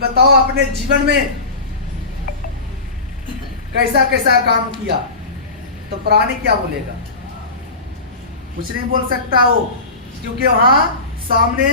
बताओ अपने जीवन में कैसा कैसा काम किया, तो प्राणी क्या बोलेगा? कुछ नहीं बोल सकता वो, क्योंकि वहां सामने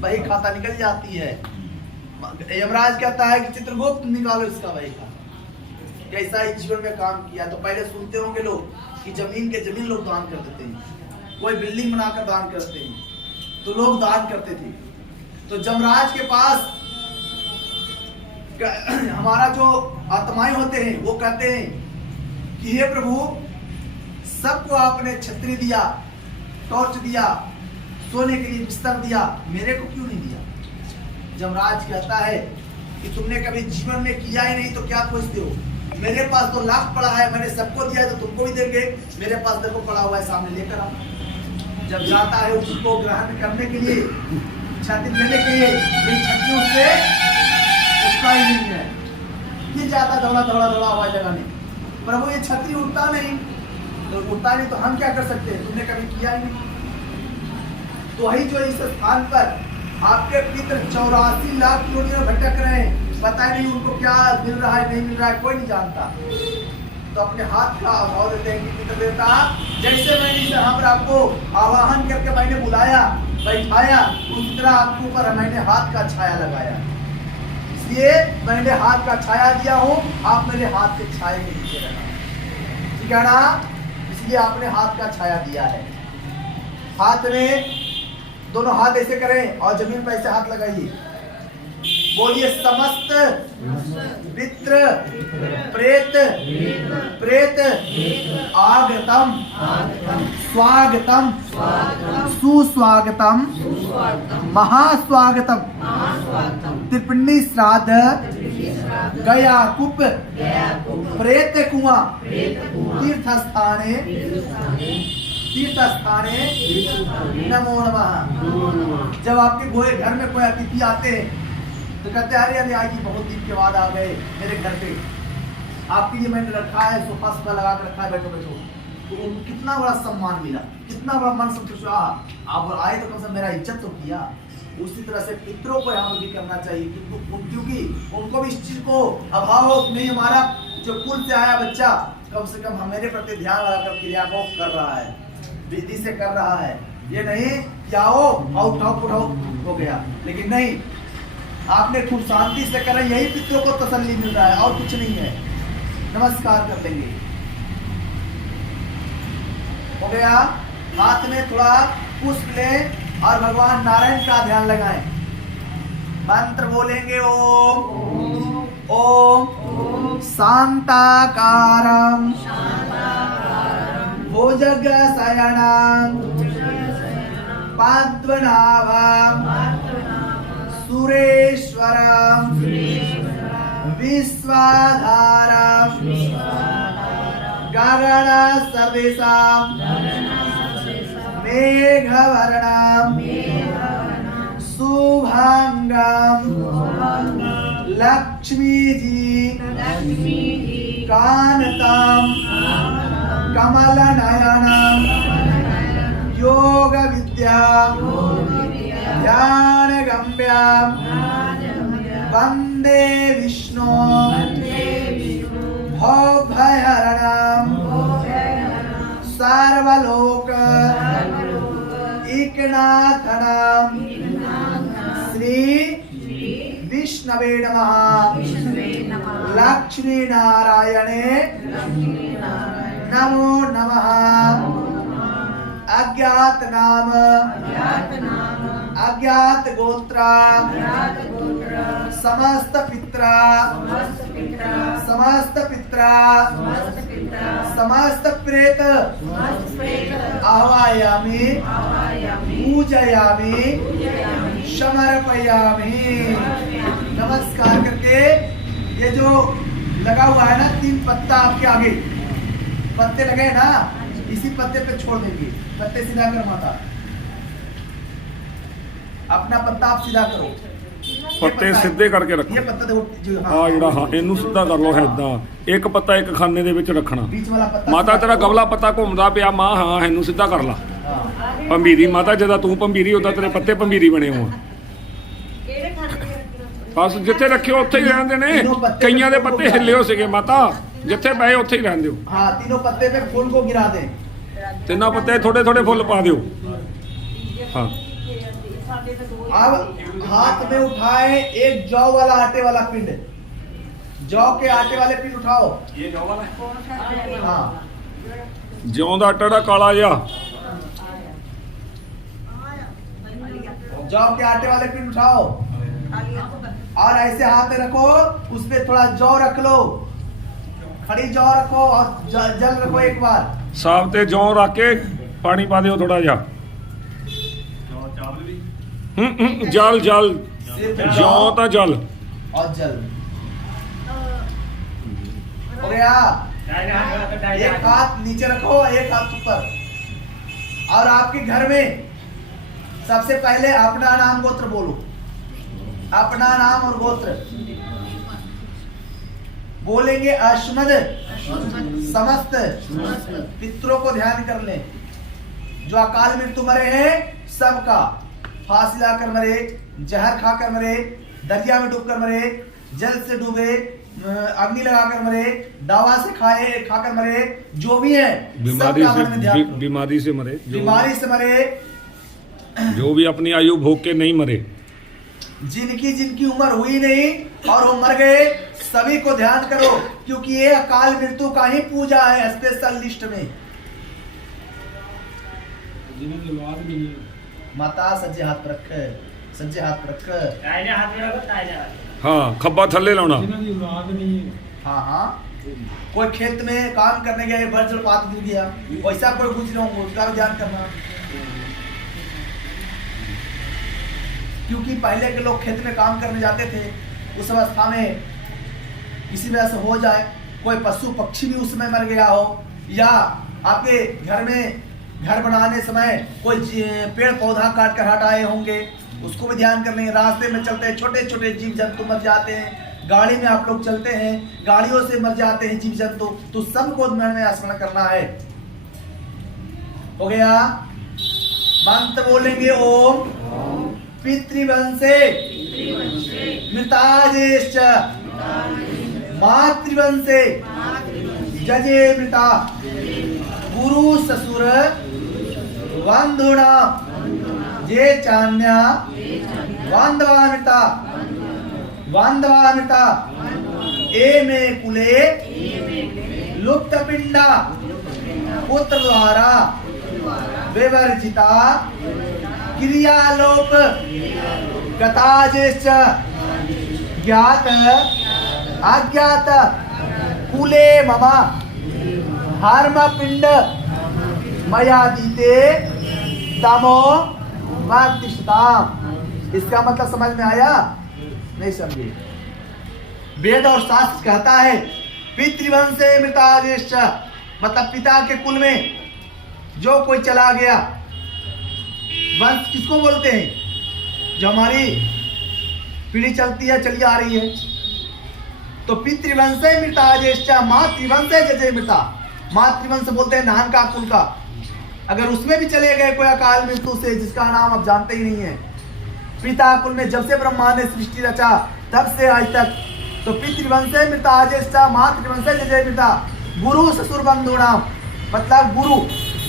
बही खाता निकल जाती है। यमराज कहता है कि चित्रगुप्त निकालो इसका बही खाता, कैसा इस जीवन में काम किया। तो पहले सुनते होंगे लोग कि जमीन के जमीन लोग दान कर देते हैं, कोई बिल्डिंग बनाकर दान करते हैं, तो लोग दान करते थे। तो जमराज के पास हमारा जो आत्माएं होते हैं वो कहते हैं कि हे प्रभु, सबको आपने छतरी दिया, टॉर्च दिया, सोने के लिए बिस्तर दिया, मेरे को क्यों नहीं दिया? जमराज कहता है कि तुमने कभी जीवन में किया ही नहीं तो क्या खोजते हो? मेरे पास तो लाख पड़ा है, मैंने सबको दिया है तो तुमको भी देंगे। मेरे पास देखो पड़ा हुआ है, सामने लेकर आओ। जब जाता है उसको ग्रहण करने के लिए, छाती लेने के लिए, लेकिन छतरी उससे उठता ही नहीं है। ये जाता दौड़ा हुआ जगह नहीं, प्रभु ये छतरी उठता नहीं, तो उठता नहीं तो हम क्या कर सकते हैं? तुमने कभी किया ही नहीं। तो वही जो इस स्थान पर आपके पितर 84 लाख योनियों में भटक रहे हैं, पता नहीं उनको क्या मिल रहा है नहीं मिल रहा है, कोई नहीं जानता। तो अपने हाथ का अभाव देते हैं कि पितर देवता, जैसे मैंने यहाँ पर आपको आवाहन करके मैंने बुलाया, बैठाया, उसी तरह आपके ऊपर मैंने हाथ का छाया लगाया। इसलिए मैंने हाथ का छाया दिया हूँ, आप मेरे हाथ के छाए के नीचे रहना, ठीक है ना? इसलिए आपने हाथ का छाया दिया है। हाथ में दोनों हाथ ऐसे करें और जमीन पर ऐसे हाथ लगाइए, बोलिए समस्त पितृ प्रेत प्रेत आगतम स्वागतम सुस्वागतम महास्वागतम त्रिपिंडी श्राद्ध गया कुप प्रेत कुआं तीर्थ स्थाने नमो नमः। जब आपके घर में कोई अतिथि आते हैं तो कहते हैं अरे आज बहुत दिन के बाद आ गए मेरे घर पे, आपके लिए मैंने रखा है, सोफा सोफा लगा कर रखा है, बैठो बैठो। तो उनको कितना बड़ा सम्मान मिला, कितना बड़ा मन संतुष्ट हुआ। आप आए तो कम से कम मेरा इज्जत तो किया। उसी तरह से पितरों को यहाँ भी करना चाहिए, क्योंकि उनको भी इस चीज को अभाव हो नहीं, हमारा जो कुल से आया बच्चा कम से कम हमारे प्रति ध्यान लगाकर क्रिया को कर रहा है, विधि से कर रहा है। ये नहीं कि आओ और उठाओ हो गया, लेकिन नहीं, आपने खूब शांति से करें, यही पितरों को तसल्ली मिल रहा है और कुछ नहीं है। नमस्कार कर देंगे, हो गया। हाथ में थोड़ा पुष्प लें और भगवान नारायण का ध्यान लगाएं। मंत्र बोलेंगे ओम ओम शांताकारं भुजग शयनं पद्मनाभं सुरेश्वरं विश्वाधारं गगन सदृशं मेघवर्णं शुभांगं लक्ष्मीजी कांतं कमलनयनं योग विद्या ध्यान गम्यं वंदे विष्णु भवभयहरणं सर्वलोक एकनाथनं श्री विष्णवे नमः। लक्ष्मी नारायणे नमो नमः। अज्ञात नाम अज्ञात गोत्र समस्त पित्रा समस्त प्रेत आवायामि पूजयामि समर्पयामि। नमस्कार करके ये जो लगा हुआ है ना 3 पत्ता आपके आगे पत्ते लगे ना, इसी पत्ते पे छोड़ देंगे। पत्ते सीधा कर माता, अपना पत्ता आप सीधा करो, ਪੱਤੇ ਸਿੱਧੇ ਕਰਕੇ ਰੱਖੋ। ये पत्ता देखो ਆ ਜਿਹੜਾ ਹਾਂ ਇਹਨੂੰ ਸਿੱਧਾ ਕਰ ਲਓ ਏਦਾਂ, ਇੱਕ ਪੱਤਾ ਇੱਕ ਖਾਨੇ ਦੇ ਵਿੱਚ ਰੱਖਣਾ। बीच वाला पत्ता ਮਾਤਾ ਤੇਰਾ ਗਵਲਾ ਪੱਤਾ ਘੁੰਮਦਾ ਪਿਆ, ਮਾਂ ਹਾਂ ਇਹਨੂੰ ਸਿੱਧਾ ਕਰ ਲਾ। ਭੰਬੀਰੀ ਮਾਤਾ, ਜਦੋਂ ਤੂੰ ਭੰਬੀਰੀ ਉਦਾਂ ਤੇਰੇ ਪੱਤੇ ਭੰਬੀਰੀ ਬਣੇ ਹੋਣ। ਬਸ ਜਿੱਥੇ ਰੱਖਿਓ ਉੱਥੇ ਹੀ ਰਹਿੰਦੇ ਨੇ। ਕਈਆਂ ਦੇ ਪੱਤੇ ਹਿੱਲੇ ਹੋ ਸੀਗੇ ਮਾਤਾ, ਜਿੱਥੇ ਪਏ ਉੱਥੇ ਹੀ ਰਹਿਣ ਦਿਓ। हाँ तीनों पत्ते पे फूल को गिरा दें। ਤਿੰਨਾਂ ਪੱਤੇ ਥੋੜੇ ਥੋੜੇ ਫੁੱਲ ਪਾ ਦਿਓ। हाँ अब हाथ में उठाए एक जौ वाला आटे वाला पिंड, जौ के आटे वाले पिंड उठाओ। हाँ ਜਿਉਂ ਦਾ ਆਟਾ ਦਾ ਕਾਲਾ ਜਿਹਾ, जौ के आटे वाले पिंड उठाओ और ऐसे हाथ में रखो, उस पे थोड़ा जौ रख लो, खड़ी जौ रखो और जल रखो एक बार। ਸਾਬ ਤੇ ਜੌਂ ਰੱਖ ਕੇ ਪਾਣੀ ਪਾ ਦਿਓ ਥੋੜਾ ਜਿਹਾ। ਜਲ ਜਲ, सिर पे ਜੌਂ ਤਾਂ ਜਲ। और जल हो गया। एक हाथ नीचे रखो, एक हाथ ऊपर। और आपके घर में सबसे पहले अपना नाम गोत्र बोलो, अपना नाम और गोत्र बोलेंगे। अश्मद समस्त पितरों को ध्यान कर लें, जो अकाल मृत्यु मरे हैं सबका। फांसी लाकर मरे, जहर खाकर मरे, दरिया में डूबकर मरे, जल से डूबे, अग्नि लगाकर मरे, दवा से खाकर मरे, जो भी है बीमारी सबका मन में ध्यान से, करो। बीमारी से मरे, बीमारी से मरे, जो भी अपनी आयु भोग के नहीं मरे, जिनकी जिनकी उम्र हुई नहीं और वो मर गए, सभी को ध्यान करो, क्योंकि ये अकाल मृत्यु का ही पूजा है स्पेशल लिस्ट में। माता सज्जे हाथ पर रख, सज्जे हाथ पर रख। हाँ खब्बा थल्ले लाना। हाँ हाँ, कोई खेत में काम करने गया, वज्रपात गिर गया, वैसा कोई कुछ नहीं हो, उसका भी ध्यान करना। क्योंकि पहले के लोग खेत में काम करने जाते थे, उस अवस्था में किसी वजह से हो जाए, कोई पशु पक्षी भी उसमें मर गया हो, या आपके घर में घर बनाने समय कोई पेड़ पौधा काट कर हटाए होंगे, उसको भी ध्यान कर लेंगे। रास्ते में चलते हैं छोटे छोटे जीव जंतु मर जाते हैं, गाड़ी में आप लोग चलते हैं गाड़ियों से मर जाते हैं जीव जंतु, तो सबको मन में स्मरण करना है। हो गया। मंत्र बोलेंगे ओम पितृवंशे मृताजेश्च मातृवंशे जजे मृता गुरु ससुर बंधुना जे चान्या बांधवामृता बांधवामृता ए मे कुले लुप्त पिंडा पुत्र द्वारा विवर्जिता क्रियालोप गताजेश्च ज्ञात अज्ञात कुले मम धर्म पिंड मया दीते तमो मार्तिष्ठताम। इसका मतलब समझ में आया? नहीं समझे? वेद और शास्त्र कहता है पितृवंशे मृताजेश्च, मतलब पिता के कुल में जो कोई चला गया। वंश किसको बोलते हैं? जो हमारी पीढ़ी चलती है, चली आ रही है। तो पितृवंशे मृताजेश्च मातृवंशे जजे मृता, मातृवंश बोलते हैं नान का कुल का। अगर उसमें भी चले गए कोई अकाल मृत्यु से, जिसका नाम आप जानते ही नहीं है, पिता कुल में जब से ब्रह्मा ने सृष्टि रचा तब से आज तक, तो पितृवंशे मृताजेश्च मातृवंशे जजे मृता गुरु ससुर बंधु नाम, मतलब गुरु,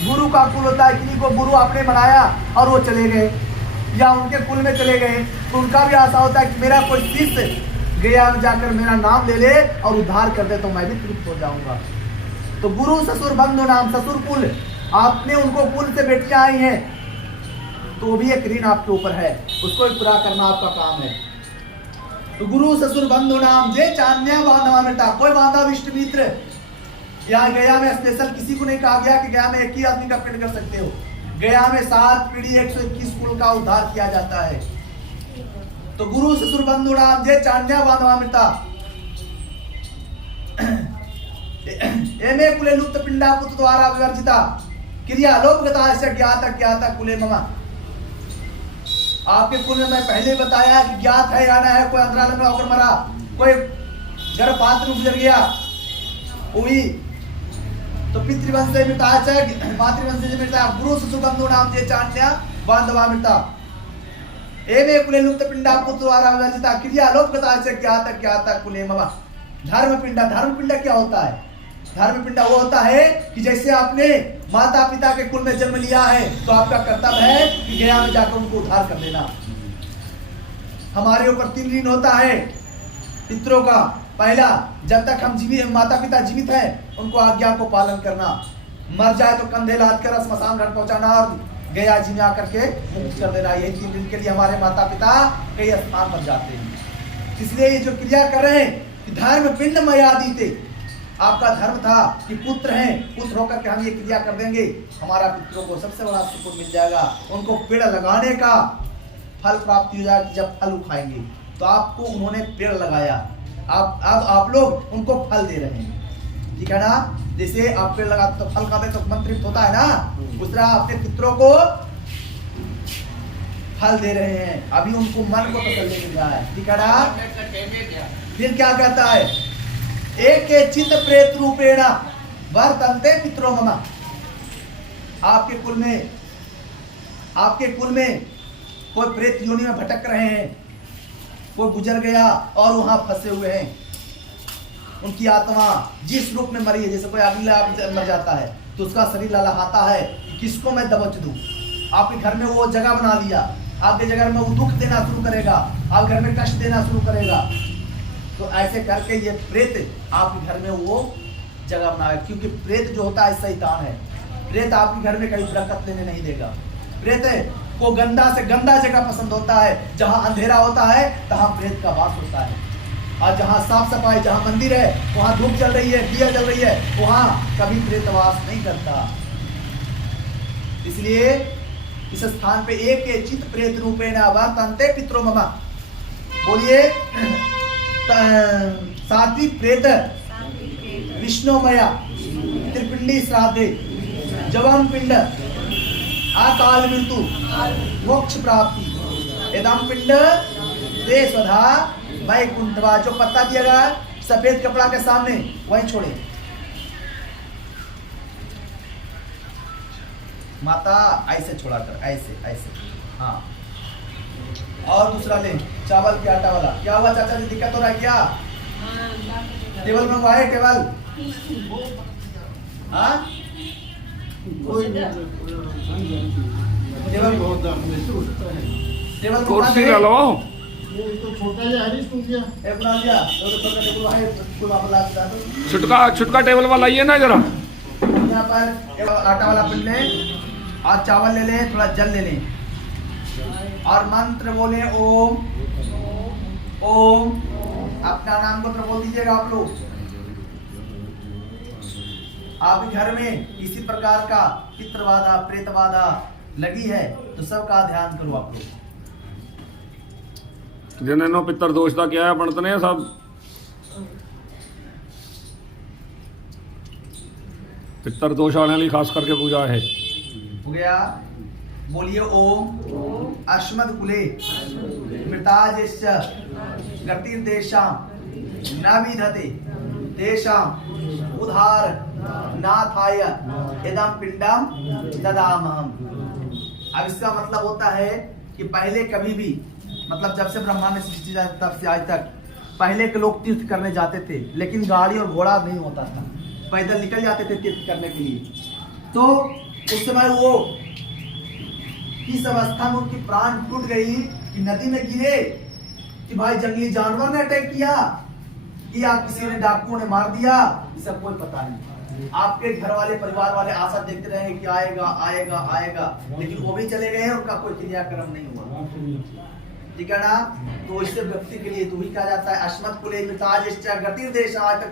गुरु का कुल होता है, किन्हीं को गुरु आपने बनाया और वो चले गए या उनके कुल में चले गए, तो उनका भी आशा होता है कि मेरा कोई शिष्य गया जाकर मेरा नाम ले ले और उद्धार कर दे तो मैं भी तृप्त हो जाऊंगा। तो गुरु ससुर बंधु नाम, ससुर कुल, आपने उनको कुल से बेटियां आई हैं तो वो भी एक ऋण आपके ऊपर है, उसको भी पूरा करना आपका काम है। तो गुरु ससुर बंधु नाम जे चान्या बांधवामृता, कोई बांधव इष्ट मित्र। यहाँ गया में स्पेशल किसी को नहीं कहा गया कि गया में एक ही आदमी का पिंड कर सकते हो। गया में 7 पीढ़ी 121 कुल का उद्धार किया जाता है। तो गुरु ससुर बंधु नाम जे चान्या बांधवामृता एमे कुले लुप्त पिंडा पुत्र द्वारा विवर्जिता क्रिया लोपगता ज्ञात कुले ममा। आपके कुल में मैं पहले बताया कि ज्ञात है या ना है, कोई अंतराल में होकर मरा, कोई गर्भपात में गुजर गया, वही तो पितृवंशे मृता मातृवंशे मृता गुरु ससुर बंधु नाम जे चान्या बांधवामृता। एवे कुले लुप्त पिंडा पुत्रवारा विवर्जिता क्रिया लोप कथा से ज्ञात कुले मम। धर्म पिंडा क्या होता है? धर्म पिंडा वो होता है कि जैसे आपने माता पिता के कुल में जन्म लिया है तो आपका कर्तव्य है कि गया में जाकर उनको उद्धार कर देना। हमारे ऊपर 3 ऋण होता है पितरों का। पहला, जब तक हम जीवित माता पिता जीवित हैं उनको आज्ञा को पालन करना, मर जाए तो कंधे लाद कर स्मशान घाट पहुंचाना और गया जी में आकर के मुक्त कर देना। यही 3 दिन के लिए हमारे माता पिता कई स्थान पर जाते हैं। इसलिए ये जो क्रिया कर रहे हैं कि धर्म पिंड मयादीते, आपका धर्म था कि पुत्र हैं, पुत्र होकर के हम ये क्रिया कर देंगे, हमारा पितरों को सबसे बड़ा सुकून मिल जाएगा, उनको पेड़ लगाने का फल प्राप्ति हो जाएगा। जब फल उठाएंगे तो आपको उन्होंने पेड़ लगाया, अब आप लोग उनको फल दे रहे हैं, ठीक है ना? जैसे आप पेड़ लगाते तो फल खाते तो मन तृप्त होता है ना, उस तरह अपने पितरों को फल दे रहे हैं, अभी उनको मन को तसल्ली मिल रहा है, ठीक है ना? फिर क्या कहता है? एक के चित्त प्रेत रूपेण वर्तन्ते पितरो मम। आपके कुल में कोई प्रेत योनि में भटक रहे हैं, कोई गुजर गया और वहां फंसे हुए हैं, उनकी आत्मा जिस रूप में मरी है, जैसे कोई अगला मर जाता है तो उसका शरीर ललहाता है, किसको मैं दबोच दूं। आपके घर में वो जगह बना लिया, आपके जगह में वो दुख देना शुरू करेगा, आप घर में कष्ट देना शुरू करेगा। तो ऐसे करके ये प्रेत आपके घर में वो जगह बनाए, क्योंकि प्रेत जो होता है शैतान है। प्रेत आपके घर में कभी बरकत लेने नहीं देगा। प्रेत को गंदा से गंदा जगह पसंद होता है, जहां अंधेरा होता है तहां प्रेत का वास होता है, और जहां साफ सफाई, जहां मंदिर है वहां धूप जल रही है, दिया जल रही है, वहां कभी प्रेत वास नहीं करता। इसलिए इस स्थान पे एक के चित्त प्रेत रूपेण वर्तन्ते पितरो मम। बोलिए, सात्विक प्रेत विष्णुमया त्रिपिंडी श्राद्धे जवम पिंड अकाल मृत्यु मोक्ष प्राप्ति एदम पिंड ते स्वधा वैकुंठवा। जो पत्ता दिया गया सफेद कपड़ा के सामने वहीं छोड़े। माता ऐसे छोड़ा कर, ऐसे ऐसे, हाँ। और दूसरा ले, चावल के आटा वाला। क्या हुआ चाचा जी, दिक्कत हो रहा है क्या? टेबल मंगवाए, टेबल? हाँ, टेबल कुर्सी ला लो। छुटका टेबल वाला आइए ना जरा। यहाँ पर आटा वाला पिंड ले और चावल ले ले, थोड़ा जल ले ले और मंत्र बोले ओम ओम। अपना नाम को बोल दीजिएगा आप लोग। आप घर में किसी प्रकार का पितृबाधा प्रेतबाधा लगी है तो सबका ध्यान करो आप लोग। जिन्हें पितर दोष का क्या है बनते हैं सब पितर दोष आने वाली खास करके पूजा है। हो गया। बोलिए ओम अस्मद कुले मृताजेश्च गतिर्देशां न विधते तेषां उद्धार नाथाय इदं पिंडम ददामहम्। अब इसका मतलब होता है कि पहले कभी भी, मतलब जब से ब्रह्मांड सृष्टि जाए तब से आज तक, पहले के लोग तीर्थ करने जाते थे, लेकिन गाड़ी और घोड़ा नहीं होता था, पैदल निकल जाते थे तीर्थ करने के लिए। तो उस समय वो इस अवस्था में उनकी प्राण टूट गई कि नदी में गिरे, कि भाई जंगली जानवर ने अटैक किया या किसी ने डाकुओं ने मार दिया, इसका कोई पता नहीं। आपके घर वाले परिवार वाले आशा देखते रहेंगे कि आएगा आएगा आएगा, लेकिन वो भी चले गए, उनका कोई क्रियाक्रम नहीं हुआ, ठीक है ना? तो इससे व्यक्ति के लिए तो ही कहा जाता है अस्मत् कुले मृताजेश्च गतिर्देशां। आज तक